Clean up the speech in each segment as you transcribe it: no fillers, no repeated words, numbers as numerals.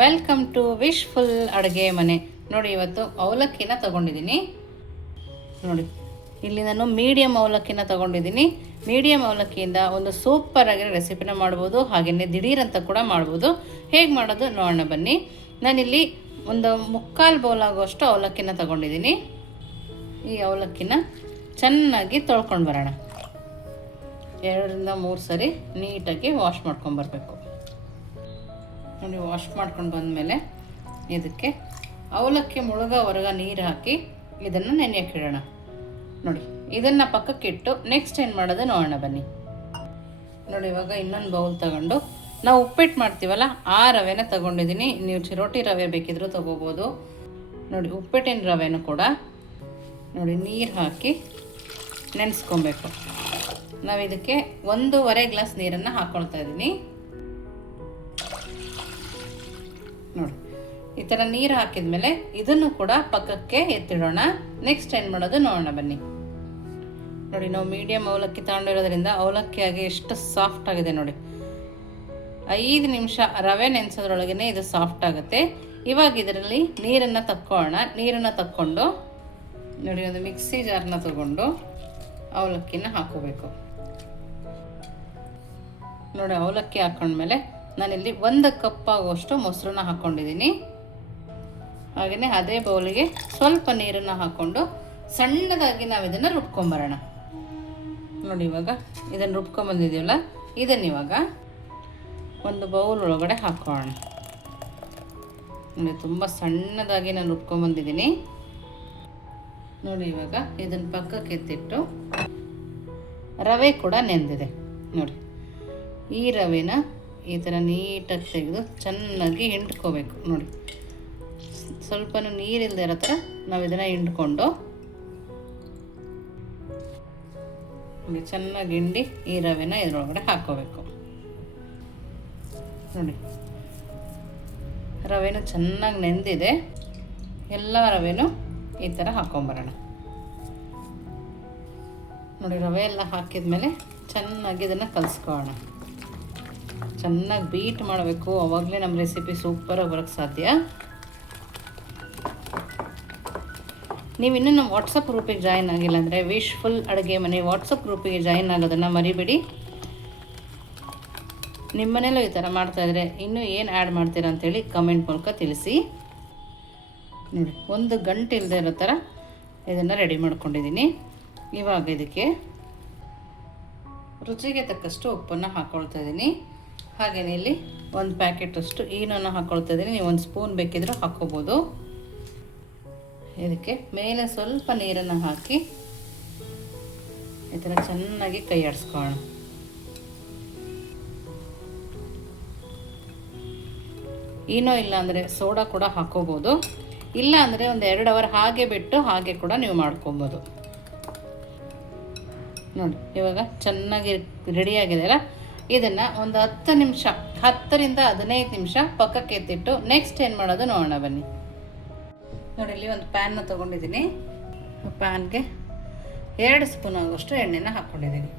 Welcome to wishful ಅಡುಗೆ ಮನೆ. ನೋಡಿ, ಇವತ್ತು ಅವಲಕ್ಕಿನ ತೊಗೊಂಡಿದ್ದೀನಿ. ನೋಡಿ, ಇಲ್ಲಿ ನಾನು ಮೀಡಿಯಮ್ ಅವಲಕ್ಕಿನ ತೊಗೊಂಡಿದ್ದೀನಿ. ಮೀಡಿಯಮ್ ಅವಲಕ್ಕಿಯಿಂದ ಒಂದು ಸೂಪರ್ ಆಗಿರೋ ರೆಸಿಪಿನ ಮಾಡ್ಬೋದು, ಹಾಗೆಯೇ ದಿಢೀರಂತ ಕೂಡ ಮಾಡ್ಬೋದು. ಹೇಗೆ ಮಾಡೋದು ನೋಡೋಣ ಬನ್ನಿ. ನಾನಿಲ್ಲಿ ಒಂದು 3/4 ಬೌಲ್ ಆಗುವಷ್ಟು ಅವಲಕ್ಕಿನ ತೊಗೊಂಡಿದ್ದೀನಿ. ಈ ಅವಲಕ್ಕಿನ ಚೆನ್ನಾಗಿ ತೊಳ್ಕೊಂಡು ಬರೋಣ. 2ರಿಂದ 3 ಸರಿ ನೀಟಾಗಿ ವಾಶ್ ಮಾಡ್ಕೊಂಬರ್ಬೇಕು. ನೋಡಿ, ವಾಶ್ ಮಾಡ್ಕೊಂಡು ಬಂದಮೇಲೆ ಇದಕ್ಕೆ ಅವಲಕ್ಕಿ ಮುಳುಗೋವರೆಗೆ ನೀರು ಹಾಕಿ ಇದನ್ನು ನೆನೆಯೋಕ್ಕಿಡೋಣ. ನೋಡಿ, ಇದನ್ನು ಪಕ್ಕಕ್ಕಿಟ್ಟು ನೆಕ್ಸ್ಟ್ ಏನು ಮಾಡೋದು ನೋಡೋಣ ಬನ್ನಿ. ನೋಡಿ, ಇವಾಗ ಇನ್ನೊಂದು ಬೌಲ್ ತಗೊಂಡು ನಾವು ಉಪ್ಪಿಟ್ಟು ಮಾಡ್ತೀವಲ್ಲ ಆ ರವೆನ ತೊಗೊಂಡಿದ್ದೀನಿ. ನೀವು ಚಿರೋಟಿ ರವೆ ಬೇಕಿದ್ರೂ ತೊಗೋಬೋದು. ನೋಡಿ, ಉಪ್ಪಿಟ್ಟಿನ ರವೆನೂ ಕೂಡ ನೋಡಿ ನೀರು ಹಾಕಿ ನೆನೆಸ್ಕೊಬೇಕು. ನಾವು ಇದಕ್ಕೆ 1.5 ಗ್ಲಾಸ್ ನೀರನ್ನು ಹಾಕ್ಕೊಳ್ತಾ ಇದ್ದೀನಿ. ನೋಡಿ, ಈ ಥರ ನೀರು ಹಾಕಿದ್ಮೇಲೆ ಇದನ್ನು ಕೂಡ ಪಕ್ಕಕ್ಕೆ ಎತ್ತಿಡೋಣ. ನೆಕ್ಸ್ಟ್ ಏನು ಮಾಡೋದು ನೋಡೋಣ ಬನ್ನಿ. ನೋಡಿ, ನಾವು ಮೀಡಿಯಮ್ ಅವಲಕ್ಕಿ ತಗೊಂಡಿರೋದ್ರಿಂದ ಅವಲಕ್ಕಿಯಾಗಿ ಎಷ್ಟು ಸಾಫ್ಟ್ ಆಗಿದೆ ನೋಡಿ. 5 ನಿಮಿಷ ರವೆ ನೆನೆಸೋದ್ರೊಳಗೇ ಇದು ಸಾಫ್ಟ್ ಆಗುತ್ತೆ. ಇವಾಗ ಇದರಲ್ಲಿ ನೀರನ್ನು ತಕ್ಕೊಳ್ಳೋಣ. ನೀರನ್ನು ತಕ್ಕೊಂಡು ನೋಡಿ, ಒಂದು ಮಿಕ್ಸಿ ಜಾರ್ನ ತಗೊಂಡು ಅವಲಕ್ಕಿನ ಹಾಕೋಬೇಕು. ನೋಡಿ, ಅವಲಕ್ಕಿ ಹಾಕೊಂಡ್ಮೇಲೆ ನಾನಿಲ್ಲಿ 1 ಕಪ್ ಆಗುವಷ್ಟು ಮೊಸರನ್ನ ಹಾಕ್ಕೊಂಡಿದ್ದೀನಿ. ಹಾಗೆಯೇ ಅದೇ ಬೌಲಿಗೆ ಸ್ವಲ್ಪ ನೀರನ್ನು ಹಾಕ್ಕೊಂಡು ಸಣ್ಣದಾಗಿ ನಾವು ಇದನ್ನು ರುಬ್ಕೊಂಬರೋಣ. ನೋಡಿ, ಇವಾಗ ಇದನ್ನು ರುಬ್ಕೊಂಬಂದಿದ್ದೀವಲ್ಲ, ಇದನ್ನು ಇವಾಗ ಒಂದು ಬೌಲ್ ಒಳಗಡೆ ಹಾಕೋಣ. ನೋಡಿ, ತುಂಬ ಸಣ್ಣದಾಗಿ ನಾನು ರುಬ್ಕೊಂಬಂದಿದ್ದೀನಿ. ನೋಡಿ, ಇವಾಗ ಇದನ್ನು ಪಕ್ಕಕ್ಕೆ ಎತ್ತಿಟ್ಟು ರವೆ ಕೂಡ ನೆಂದಿದೆ. ನೋಡಿ, ಈ ರವೆನ ಈ ಥರ ನೀಟಾಗಿ ತೆಗೆದು ಚೆನ್ನಾಗಿ ಹಿಂಡ್ಕೋಬೇಕು. ನೋಡಿ, ಸ್ವಲ್ಪನೂ ನೀರಿಲ್ಲದೆ ಇರೋ ಥರ ನಾವು ಇದನ್ನು ಹಿಂಡ್ಕೊಂಡು ಚೆನ್ನಾಗಿ ಹಿಂಡಿ ಈ ರವೆನ ಇದರೊಳಗಡೆ ಹಾಕ್ಕೋಬೇಕು. ನೋಡಿ, ರವೆನೂ ಚೆನ್ನಾಗಿ ನೆಂದಿದೆ. ಎಲ್ಲ ರವೆನೂ ಈ ಥರ ಹಾಕ್ಕೊಂಬರೋಣ. ನೋಡಿ, ರವೆ ಎಲ್ಲ ಹಾಕಿದ್ಮೇಲೆ ಚೆನ್ನಾಗಿ ಇದನ್ನು ಕಲಿಸ್ಕೊಳ್ಳೋಣ. ಚೆನ್ನಾಗಿ ಬೀಟ್ ಮಾಡಬೇಕು, ಆವಾಗಲೇ ನಮ್ಮ ರೆಸಿಪಿ ಸೂಪರಾಗಿ ಬರೋಕ್ಕೆ ಸಾಧ್ಯ. ನೀವಿನ್ನೂ ನಮ್ಮ ವಾಟ್ಸಪ್ ಗ್ರೂಪಿಗೆ ಜಾಯಿನ್ ಆಗಿಲ್ಲ ಅಂದರೆ ವಿಶ್ಫುಲ್ ಅಡುಗೆ ಮನೆ ವಾಟ್ಸಪ್ ಗ್ರೂಪಿಗೆ ಜಾಯಿನ್ ಆಗೋದನ್ನು ಮರಿಬೇಡಿ. ನಿಮ್ಮ ಮನೇಲೂ ಈ ಥರ ಮಾಡ್ತಾಯಿದ್ರೆ ಇನ್ನೂ ಏನು ಆ್ಯಡ್ ಮಾಡ್ತೀರಾ ಅಂಥೇಳಿ ಕಮೆಂಟ್ ಮೂಲಕ ತಿಳಿಸಿ. ನೋಡಿ, 1 ಗಂಟೆ ಇಲ್ಲದೆ ಇರೋ ಥರ ಇದನ್ನು ರೆಡಿ ಮಾಡ್ಕೊಂಡಿದ್ದೀನಿ. ಇವಾಗ ಇದಕ್ಕೆ ರುಚಿಗೆ ತಕ್ಕಷ್ಟು ಉಪ್ಪನ್ನು ಹಾಕ್ಕೊಳ್ತಾ ಇದ್ದೀನಿ. ಹಾಗೆಯೇ ಇಲ್ಲಿ 1 ಪ್ಯಾಕೆಟಷ್ಟು ಈನನ್ನು ಹಾಕ್ಕೊಳ್ತಾ ಇದ್ದೀನಿ. ನೀವು 1 ಸ್ಪೂನ್ ಬೇಕಿದ್ರೂ ಹಾಕ್ಕೋಬೋದು. ಇದಕ್ಕೆ ಮೇಲೆ ಸ್ವಲ್ಪ ನೀರನ್ನು ಹಾಕಿ ಈ ಥರ ಚೆನ್ನಾಗಿ ಕೈ ಆಡಿಸ್ಕೊಳ್ಳೋಣ. ಈನೋ ಇಲ್ಲ ಅಂದರೆ ಸೋಡಾ ಕೂಡ ಹಾಕ್ಕೋಬೋದು. ಇಲ್ಲ ಅಂದರೆ ಒಂದು 2 ಅವರ್ ಹಾಗೆ ಬಿಟ್ಟು ಹಾಗೆ ಕೂಡ ನೀವು ಮಾಡ್ಕೊಬೋದು. ನೋಡಿ, ಇವಾಗ ಚೆನ್ನಾಗಿ ರೆಡಿಯಾಗಿದೆಯಲ್ಲ, ಇದನ್ನು ಒಂದು 10 ನಿಮಿಷ 10ರಿಂದ 15 ನಿಮಿಷ ಪಕ್ಕಕ್ಕೆ ಎತ್ತಿಟ್ಟು ನೆಕ್ಸ್ಟ್ ಏನು ಮಾಡೋದು ನೋಡೋಣ ಬನ್ನಿ. ನೋಡಿ, ಇಲ್ಲಿ ಒಂದು ಪ್ಯಾನ್ನ ತೊಗೊಂಡಿದ್ದೀನಿ. ಪ್ಯಾನ್ಗೆ 2 ಸ್ಪೂನ್ ಆಗುವಷ್ಟು ಎಣ್ಣೆನ ಹಾಕ್ಕೊಂಡಿದ್ದೀನಿ.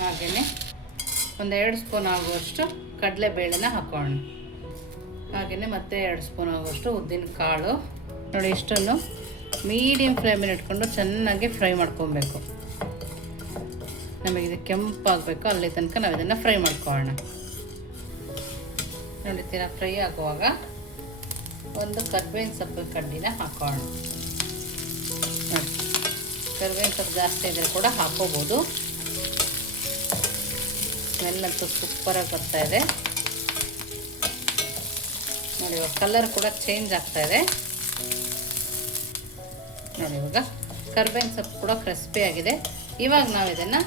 ಹಾಗೆಯೇ ಒಂದು 2 ಸ್ಪೂನ್ ಆಗುವಷ್ಟು ಕಡಲೆಬೇಳೆನ ಹಾಕೋಣ. ಹಾಗೆಯೇ ಮತ್ತೆ 2 ಸ್ಪೂನ್ ಆಗುವಷ್ಟು ಉದ್ದಿನ ಕಾಳು. ನೋಡಿ, ಇಷ್ಟನ್ನು ಮೀಡಿಯಮ್ ಫ್ಲೇಮಲ್ಲಿ ಇಟ್ಕೊಂಡು ಚೆನ್ನಾಗಿ ಫ್ರೈ ಮಾಡ್ಕೊಬೇಕು. ನಮಗಿದು ಕೆಂಪಾಗಬೇಕು, ಅಲ್ಲಿ ತನಕ ನಾವು ಇದನ್ನು ಫ್ರೈ ಮಾಡ್ಕೊಳ್ಳೋಣ. ನೋಡಿ, ತೀರಾ ಫ್ರೈ ಆಗುವಾಗ ಒಂದು ಕರ್ಬೇವಿನ ಸೊಪ್ಪು ಕಡ್ಡಿನ ಹಾಕೋಣ. ನೋಡಿ, ಕರ್ಬೇವಿನ ಸೊಪ್ಪು ಜಾಸ್ತಿ ಇದ್ದರೆ ಕೂಡ ಹಾಕೋಬೋದು. ಸ್ಮೆಲ್ಲಂತೂ ಸೂಪರಾಗಿ ಬರ್ತಾಯಿದೆ. ನೋಡಿ, ಇವಾಗ ಕಲರ್ ಕೂಡ ಚೇಂಜ್ ಆಗ್ತಾಯಿದೆ. ನೋಡಿ, ಇವಾಗ ಕರ್ಬೇವಿನ ಸೊಪ್ಪು ಕೂಡ ಕ್ರಿಸ್ಪಿ ಆಗಿದೆ. ಇವಾಗ ನಾವು ಇದನ್ನು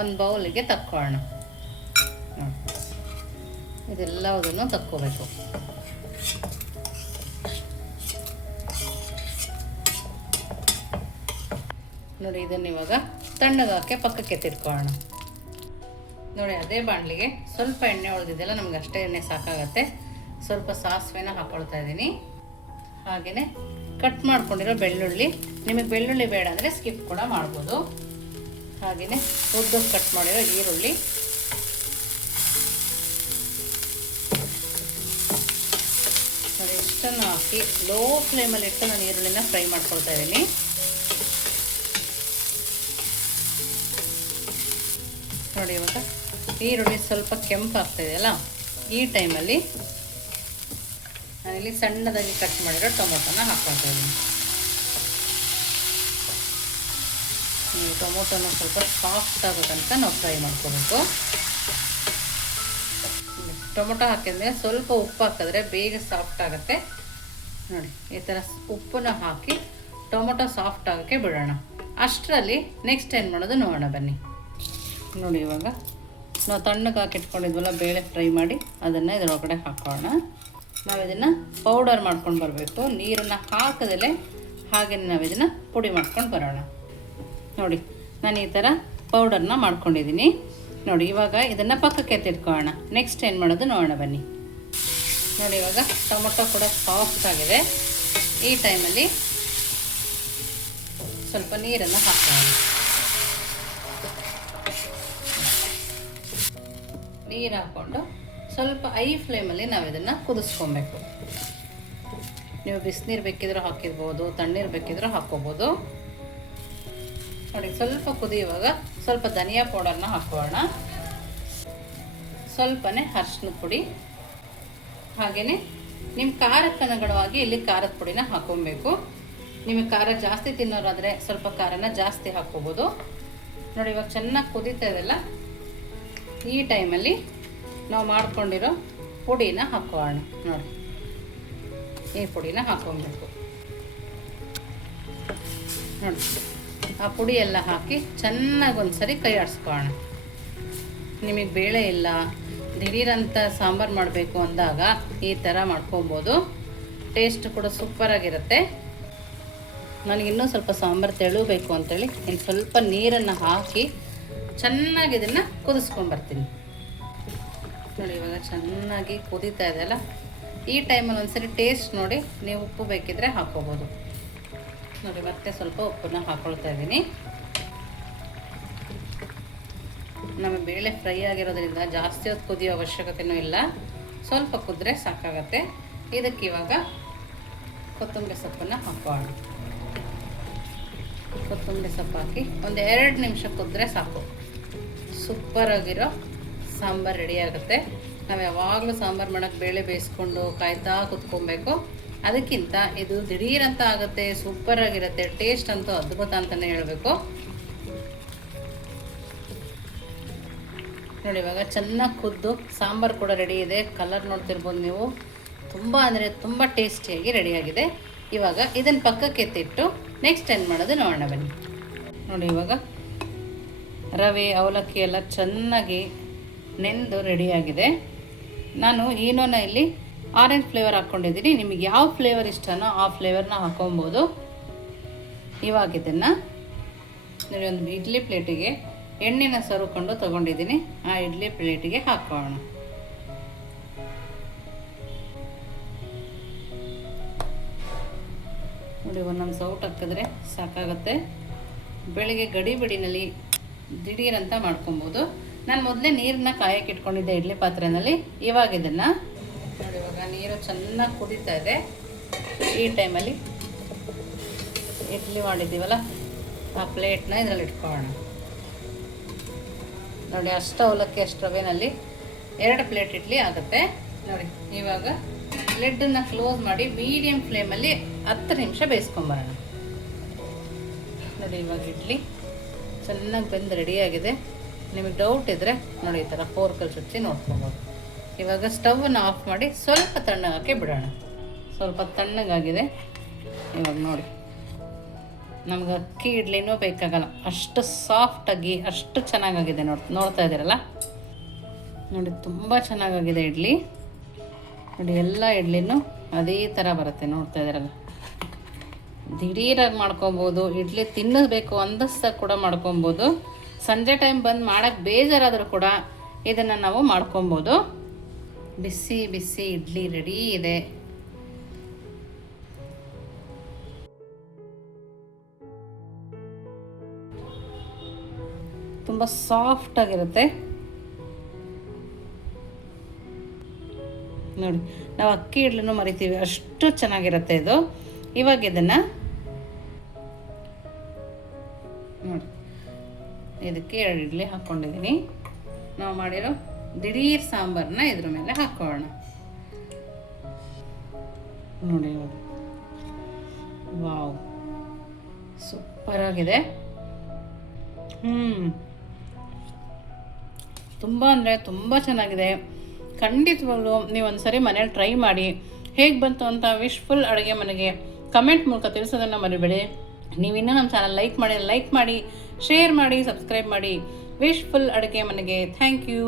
ಒಂದು ಬೌಲಿಗೆ ತಕ್ಕೊಳ್ಳೋಣ. ನೋಡಿ, ಇದೆಲ್ಲದನ್ನು ತಕ್ಕೋಬೇಕು. ನೋಡಿ, ಇದನ್ನು ಇವಾಗ ತಣ್ಣಗಾಕೆ ಪಕ್ಕಕ್ಕೆ ಎತ್ತಿಟ್ಕೊಳ್ಳೋಣ. ನೋಡಿ, ಅದೇ ಬಾಣಲಿಗೆ ಸ್ವಲ್ಪ ಎಣ್ಣೆ ಉಳಿದಿದೆಯಲ್ಲ, ನಮ್ಗೆ ಅಷ್ಟೇ ಎಣ್ಣೆ ಸಾಕಾಗತ್ತೆ. ಸ್ವಲ್ಪ ಸಾಸಿವೆನ ಹಾಕ್ಕೊಳ್ತಾ ಇದ್ದೀನಿ. ಹಾಗೆಯೇ ಕಟ್ ಮಾಡ್ಕೊಂಡಿರೋ ಬೆಳ್ಳುಳ್ಳಿ, ನಿಮಗೆ ಬೆಳ್ಳುಳ್ಳಿ ಬೇಡ ಅಂದರೆ ಸ್ಕಿಪ್ ಕೂಡ ಮಾಡ್ಬೋದು. ಹಾಗೆಯೇ ಉದ್ದಕ್ಕೆ ಕಟ್ ಮಾಡಿರೋ ಈರುಳ್ಳಿ, ಇಷ್ಟನ್ನು ಹಾಕಿ ಲೋ ಫ್ಲೇಮಲ್ಲಿ ಇಟ್ಟು ನಾನು ಈರುಳ್ಳಿನ ಫ್ರೈ ಮಾಡ್ಕೊಳ್ತಾ ಇದ್ದೀನಿ. ನೋಡಿ ಇವಾಗ ಈರುಳ್ಳಿ ಸ್ವಲ್ಪ ಕೆಂಪಾಗ್ತಾ ಇದೆಯಲ್ಲ, ಈ ಟೈಮಲ್ಲಿ ನಾನಿಲ್ಲಿ ಸಣ್ಣದಾಗಿ ಕಟ್ ಮಾಡಿರೋ ಟೊಮೊಟೊನ ಹಾಕ್ಕೊಳ್ತಾ ಇದ್ದೀನಿ. ಈ ಟೊಮೊಟೊನ ಸ್ವಲ್ಪ ಸಾಫ್ಟ್ ಆಗೋ ತನಕ ನಾವು ಫ್ರೈ ಮಾಡ್ಕೋಬೇಕು. ಟೊಮೊಟೊ ಹಾಕಿದ್ಮೇಲೆ ಸ್ವಲ್ಪ ಉಪ್ಪು ಹಾಕಿದ್ರೆ ಬೇಗ ಸಾಫ್ಟ್ ಆಗುತ್ತೆ. ನೋಡಿ ಈ ಥರ ಉಪ್ಪನ್ನ ಹಾಕಿ ಟೊಮೊಟೊ ಸಾಫ್ಟ್ ಆಗೋಕ್ಕೆ ಬಿಡೋಣ. ಅಷ್ಟರಲ್ಲಿ ನೆಕ್ಸ್ಟ್ ಏನು ಮಾಡೋದು ನೋಡೋಣ ಬನ್ನಿ. ನೋಡಿ ಇವಾಗ ನಾವು ತಣ್ಣಗೆ ಹಾಕಿಟ್ಕೊಂಡಿದ್ವಲ್ಲ ಬೇಳೆ ಫ್ರೈ ಮಾಡಿ, ಅದನ್ನು ಇದರೊಳಗಡೆ ಹಾಕೋಣ. ನಾವು ಇದನ್ನು ಪೌಡರ್ ಮಾಡ್ಕೊಂಡು ಬರಬೇಕು, ನೀರನ್ನು ಹಾಕದಲ್ಲೇ ಹಾಗೆ ನಾವು ಇದನ್ನು ಪುಡಿ ಮಾಡ್ಕೊಂಡು ಬರೋಣ. ನೋಡಿ ನಾನು ಈ ಥರ ಪೌಡರ್ನ ಮಾಡ್ಕೊಂಡಿದ್ದೀನಿ. ನೋಡಿ ಇವಾಗ ಇದನ್ನು ಪಕ್ಕಕ್ಕೆ ಎತ್ತಿಟ್ಕೊಳ್ಳೋಣ. ನೆಕ್ಸ್ಟ್ ಏನು ಮಾಡೋದು ನೋಡೋಣ ಬನ್ನಿ. ನೋಡಿ ಇವಾಗ ಟೊಮೊಟೊ ಕೂಡ ಸಾಫ್ಟ್ ಆಗಿದೆ. ಈ ಟೈಮಲ್ಲಿ ಸ್ವಲ್ಪ ನೀರನ್ನು ಹಾಕೋಣ. ನೀರು ಹಾಕ್ಕೊಂಡು ಸ್ವಲ್ಪ ಐ ಫ್ಲೇಮಲ್ಲಿ ನಾವು ಇದನ್ನು ಕುದಿಸ್ಕೊಬೇಕು. ನೀವು ಬಿಸಿನೀರು ಬೇಕಿದ್ರೂ ಹಾಕಿರ್ಬೋದು, ತಣ್ಣೀರು ಬೇಕಿದ್ರೂ ಹಾಕ್ಕೋಬೋದು. ನೋಡಿ ಸ್ವಲ್ಪ ಕುದಿಯುವಾಗ ಸ್ವಲ್ಪ ಧನಿಯಾ ಪೌಡರ್ನ ಹಾಕೋಣ, ಸ್ವಲ್ಪನೇ ಅರಿಶಿನದ ಪುಡಿ, ಹಾಗೆಯೇ ನಿಮ್ಮ ಖಾರಕ್ಕೆ ಅನುಗುಣವಾಗಿ ಇಲ್ಲಿ ಖಾರದ ಪುಡಿನ ಹಾಕೊಬೇಕು. ನಿಮಗೆ ಖಾರ ಜಾಸ್ತಿ ತಿನ್ನೋರಾದರೆ ಸ್ವಲ್ಪ ಖಾರನ ಜಾಸ್ತಿ ಹಾಕ್ಕೋಬೋದು. ನೋಡಿ ಇವಾಗ ಚೆನ್ನಾಗಿ ಕುದೀತಾ ಇದೆಲ್ಲ, ಈ ಟೈಮಲ್ಲಿ ನಾವು ಮಾಡ್ಕೊಂಡಿರೋ ಪುಡಿನ ಹಾಕೋಣ. ನೋಡಿ ಈ ಪುಡಿನ ಹಾಕೊಬೇಕು. ನೋಡಿ ಆ ಪುಡಿ ಎಲ್ಲ ಹಾಕಿ ಚೆನ್ನಾಗಿ ಒಂದ್ಸರಿ ಕೈ ಆಡಿಸ್ಕೊಳ್ಳೋಣ. ನಿಮಗೆ ಬೇಳೆ ಇಲ್ಲ, ದಿಢೀರಂತ ಸಾಂಬಾರು ಮಾಡಬೇಕು ಅಂದಾಗ ಈ ಥರ ಮಾಡ್ಕೊಬೋದು. ಟೇಸ್ಟ್ ಕೂಡ ಸೂಪರಾಗಿರುತ್ತೆ. ನನಗಿನ್ನೂ ಸ್ವಲ್ಪ ಸಾಂಬಾರು ತೆಳುಬೇಕು ಅಂತೇಳಿ ಇನ್ನು ಸ್ವಲ್ಪ ನೀರನ್ನು ಹಾಕಿ ಚೆನ್ನಾಗಿ ಇದನ್ನು ಕುದಿಸ್ಕೊಂಡ್ಬರ್ತೀನಿ. ನೋಡಿ ಇವಾಗ ಚೆನ್ನಾಗಿ ಕುದೀತಾ ಇದೆಯಲ್ಲ, ಈ ಟೈಮಲ್ಲಿ ಒಂದ್ಸರಿ ಟೇಸ್ಟ್ ನೋಡಿ, ನೀವು ಉಪ್ಪು ಬೇಕಿದ್ರೆ ಹಾಕ್ಕೋಬೋದು. ನೋಡಿ ಮತ್ತೆ ಸ್ವಲ್ಪ ಉಪ್ಪನ್ನ ಹಾಕ್ಕೊಳ್ತಾ ಇದ್ದೀನಿ. ನಮ್ಮ ಬೇಳೆ ಫ್ರೈ ಆಗಿರೋದ್ರಿಂದ ಜಾಸ್ತಿ ಹೊತ್ತು ಕುದಿಯೋ ಅವಶ್ಯಕತೆಯೂ ಇಲ್ಲ, ಸ್ವಲ್ಪ ಕುದ್ರೆ ಸಾಕಾಗತ್ತೆ. ಇದಕ್ಕೆ ಇವಾಗ ಕೊತ್ತಂಬರಿ ಸೊಪ್ಪನ್ನು ಹಾಕೋಣ. ಕೊತ್ತಂಬರಿ ಸೊಪ್ಪು ಹಾಕಿ ಒಂದು 2 ನಿಮಿಷ ಕುದ್ರೆ ಸಾಕು. ಸೂಪರಾಗಿರೋ ಸಾಂಬಾರು ರೆಡಿ ಆಗುತ್ತೆ. ನಾವು ಯಾವಾಗಲೂ ಸಾಂಬಾರು ಮಾಡೋಕ್ಕೆ ಬೇಳೆ ಬೇಯಿಸ್ಕೊಂಡು ಕಾಯ್ತಾ ಕುತ್ಕೊಬೇಕು. ಅದಕ್ಕಿಂತ ಇದು ದಿಢೀರಂತ ಆಗುತ್ತೆ, ಸೂಪರಾಗಿರುತ್ತೆ. ಟೇಸ್ಟ್ ಅಂತೂ ಅದ್ಭುತ ಅಂತಲೇ ಹೇಳಬೇಕು. ನೋಡಿ ಇವಾಗ ಚೆನ್ನಾಗಿ ಕುದ್ದು ಸಾಂಬಾರು ಕೂಡ ರೆಡಿ ಇದೆ. ಕಲರ್ ನೋಡ್ತಿರ್ಬೋದು ನೀವು, ತುಂಬ ಅಂದರೆ ತುಂಬ ಟೇಸ್ಟಿಯಾಗಿ ರೆಡಿಯಾಗಿದೆ. ಇವಾಗ ಇದನ್ನು ಪಕ್ಕಕ್ಕೆ ಎತ್ತಿಟ್ಟು ನೆಕ್ಸ್ಟ್ ಏನು ಮಾಡೋದು ನೋಡೋಣ ಬನ್ನಿ. ನೋಡಿ ಇವಾಗ ರವೆ ಅವಲಕ್ಕಿ ಎಲ್ಲ ಚೆನ್ನಾಗಿ ನೆಂದು ರೆಡಿಯಾಗಿದೆ. ನಾನು ಈನೋನ ಇಲ್ಲಿ ಆರೆಂಜ್ ಫ್ಲೇವರ್ ಹಾಕ್ಕೊಂಡಿದ್ದೀನಿ. ನಿಮಗೆ ಯಾವ ಫ್ಲೇವರ್ ಇಷ್ಟನೋ ಆ ಫ್ಲೇವರ್ನ ಹಾಕೊಬೋದು. ಇವಾಗ ಇದನ್ನು ನೋಡಿ ಒಂದು ಇಡ್ಲಿ ಪ್ಲೇಟಿಗೆ ಎಣ್ಣೆನ ಸವರ್ಕೊಂಡು ತೊಗೊಂಡಿದ್ದೀನಿ. ಆ ಇಡ್ಲಿ ಪ್ಲೇಟಿಗೆ ಹಾಕೋಣ. ನೋಡಿ ಒಂದೊಂದು ಸೌಟ್ ಹಾಕಿದ್ರೆ ಸಾಕಾಗುತ್ತೆ. ಬೆಳಿಗ್ಗೆ ಗಡಿಬಿಡಿನಲ್ಲಿ ದಿಢೀರಂತ ಮಾಡ್ಕೊಬೋದು. ನಾನು ಮೊದಲೇ ನೀರನ್ನ ಕಾಯಕ್ಕೆ ಇಟ್ಕೊಂಡಿದ್ದೆ ಇಡ್ಲಿ ಪಾತ್ರೆಯಲ್ಲಿ. ಇವಾಗ ಇದನ್ನು ನೋಡಿ ಇವಾಗ ನೀರು ಚೆನ್ನಾಗಿ ಕುದೀತಾ ಇದೆ. ಈ ಟೈಮಲ್ಲಿ ಇಡ್ಲಿ ಮಾಡಿದ್ದೀವಲ್ಲ ಆ ಪ್ಲೇಟ್ನ ಇದರಲ್ಲಿ ಇಟ್ಕೊಳ್ಳೋಣ. ನೋಡಿ ಅಷ್ಟು ಅವಲಕ್ಕಿ ಅಷ್ಟು ರವೆನಲ್ಲಿ 2 ಪ್ಲೇಟ್ ಇಡ್ಲಿ ಆಗುತ್ತೆ. ನೋಡಿ ಇವಾಗ ಲಿಡ್ಡನ್ನು ಕ್ಲೋಸ್ ಮಾಡಿ ಮೀಡಿಯಮ್ ಫ್ಲೇಮಲ್ಲಿ 10 ನಿಮಿಷ ಬೇಯಿಸ್ಕೊಂಬರೋಣ. ನೋಡಿ ಇವಾಗ ಇಡ್ಲಿ ಚೆನ್ನಾಗಿ ಬೆಂದು ರೆಡಿಯಾಗಿದೆ. ನಿಮಗೆ ಡೌಟ್ ಇದ್ದರೆ ನೋಡಿ ಈ ಥರ ಫೋರ್ಕಲ್ಲಿ ಚುಚ್ಚಿ ನೋಡ್ಕೊಬೋದು. ಇವಾಗ ಸ್ಟವನ್ನು ಆಫ್ ಮಾಡಿ ಸ್ವಲ್ಪ ತಣ್ಣಗಾಕಿ ಬಿಡೋಣ. ಸ್ವಲ್ಪ ತಣ್ಣಗಾಗಿದೆ. ಇವಾಗ ನೋಡಿ ನಮ್ಗೆ ಅಕ್ಕಿ ಇಡ್ಲಿನೂ ಬೇಕಾಗಲ್ಲ, ಅಷ್ಟು ಸಾಫ್ಟಾಗಿ ಅಷ್ಟು ಚೆನ್ನಾಗಾಗಿದೆ. ನೋಡ್ತಾ ಇದ್ದೀರಲ್ಲ, ನೋಡಿ ತುಂಬ ಚೆನ್ನಾಗಾಗಿದೆ ಇಡ್ಲಿ. ನೋಡಿ ಎಲ್ಲ ಇಡ್ಲಿನೂ ಅದೇ ಥರ ಬರುತ್ತೆ. ನೋಡ್ತಾ ಇದ್ದೀರಲ್ಲ, ದಿಢೀರಾಗಿ ಮಾಡ್ಕೊಬೋದು. ಇಡ್ಲಿ ತಿನ್ನಬೇಕು ಅಂದಸ್ದಾಗ ಕೂಡ ಮಾಡ್ಕೊಬೋದು. ಸಂಜೆ ಟೈಮ್ ಬಂದು ಮಾಡೋಕ್ಕೆ ಬೇಜಾರಾದರೂ ಕೂಡ ಇದನ್ನು ನಾವು ಮಾಡ್ಕೊಬೋದು. ಬಿಸಿ ಬಿಸಿ ಇಡ್ಲಿ ರೆಡಿ ಇದೆ. ತುಂಬ ಸಾಫ್ಟಾಗಿರುತ್ತೆ. ನೋಡಿ, ನಾವು ಅಕ್ಕಿ ಇಡ್ಲೂ ಮರಿತೀವಿ, ಅಷ್ಟು ಚೆನ್ನಾಗಿರುತ್ತೆ ಇದು. ಇವಾಗ ಇದನ್ನು ನೋಡಿ, ಇದಕ್ಕೆ 2 ಇಡ್ಲಿ ಹಾಕ್ಕೊಂಡಿದ್ದೀನಿ. ನಾವು ಮಾಡಿರೋ ದಿಢೀರ್ ಸಾಂಬಾರನ್ನ ಇದ್ರ ಮೇಲೆ ಹಾಕೋಣ. ನೋಡಿ, ವಾವ್, ಸೂಪರಾಗಿದೆ. ತುಂಬ ಅಂದರೆ ತುಂಬ ಚೆನ್ನಾಗಿದೆ. ಖಂಡಿತವಾಗ್ಲೂ ನೀವು ಒಂದ್ಸರಿ ಮನೇಲಿ ಟ್ರೈ ಮಾಡಿ. ಹೇಗೆ ಬಂತು ಅಂತ ವಿಶ್ಫುಲ್ ಅಡುಗೆ ಮನೆಗೆ ಕಮೆಂಟ್ ಮೂಲಕ ತಿಳಿಸೋದನ್ನು ಮರಿಬೇಡಿ. ನೀವಿನ್ನೂ ನಮ್ಮ ಚಾನಲ್ ಲೈಕ್ ಮಾಡಿ, ಶೇರ್ ಮಾಡಿ, ಸಬ್ಸ್ಕ್ರೈಬ್ ಮಾಡಿ. ವಿಶ್ಫುಲ್ ಅಡುಗೆ ಮನೆಗೆ ಥ್ಯಾಂಕ್ ಯು.